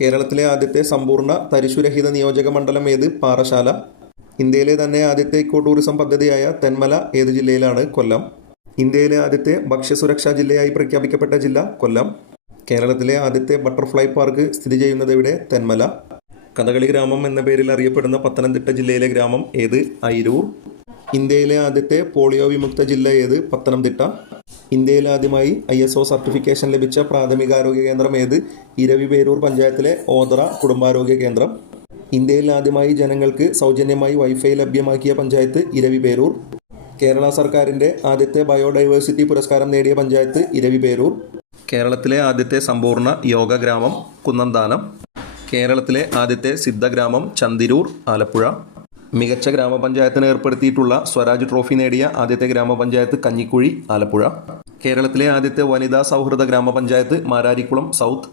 കേരളത്തിലെ ആദ്യത്തെ സമ്പൂർണ്ണ തരിശുരഹിത നിയോജക മണ്ഡലം ഏത്? പാറശാല. ഇന്ത്യയിലെ തന്നെ ആദ്യത്തെ ഇക്കോ ടൂറിസം പദ്ധതിയായ തെന്മല ഏത് ജില്ലയിലാണ്? കൊല്ലം. ഇന്ത്യയിലെ ആദ്യത്തെ ഭക്ഷ്യസുരക്ഷാ ജില്ലയായി പ്രഖ്യാപിക്കപ്പെട്ട ജില്ല? കൊല്ലം. കേരളത്തിലെ ആദ്യത്തെ ബട്ടർഫ്ലൈ പാർക്ക് സ്ഥിതി ചെയ്യുന്നത് ഇവിടെ? തെന്മല. കഥകളി ഗ്രാമം എന്ന പേരിൽ അറിയപ്പെടുന്ന പത്തനംതിട്ട ജില്ലയിലെ ഗ്രാമം ഏത്? അയിരൂർ. ഇന്ത്യയിലെ ആദ്യത്തെ പോളിയോ വിമുക്ത ജില്ല ഏത്? പത്തനംതിട്ട. ഇന്ത്യയിൽ ആദ്യമായി ISO സർട്ടിഫിക്കേഷൻ ലഭിച്ച പ്രാഥമികാരോഗ്യ കേന്ദ്രം ഏത്? ഇരവിപേരൂർ പഞ്ചായത്തിലെ ഓതറ കുടുംബാരോഗ്യ കേന്ദ്രം. ഇന്ത്യയിൽ ആദ്യമായി ജനങ്ങൾക്ക് സൗജന്യമായി വൈഫൈ ലഭ്യമാക്കിയ പഞ്ചായത്ത്? ഇരവിപേരൂർ. കേരള സർക്കാരിൻ്റെ ആദ്യത്തെ ബയോഡൈവേഴ്സിറ്റി പുരസ്കാരം നേടിയ പഞ്ചായത്ത്? ഇരവിപേരൂർ. കേരളത്തിലെ ആദ്യത്തെ സമ്പൂർണ്ണ യോഗ ഗ്രാമം? കുന്നന്താനം. കേരളത്തിലെ ആദ്യത്തെ സിദ്ധഗ്രാമം? ചന്തിരൂർ, ആലപ്പുഴ. മികച്ച ഗ്രാമപഞ്ചായത്തിന് ഏർപ്പെടുത്തിയിട്ടുള്ള സ്വരാജ് ട്രോഫി നേടിയ ആദ്യത്തെ ഗ്രാമപഞ്ചായത്ത്? കഞ്ഞിക്കുഴി, ആലപ്പുഴ. കേരളത്തിലെ ആദ്യത്തെ വനിതാ സൗഹൃദ ഗ്രാമപഞ്ചായത്ത്? മാരാരിക്കുളം സൗത്ത്,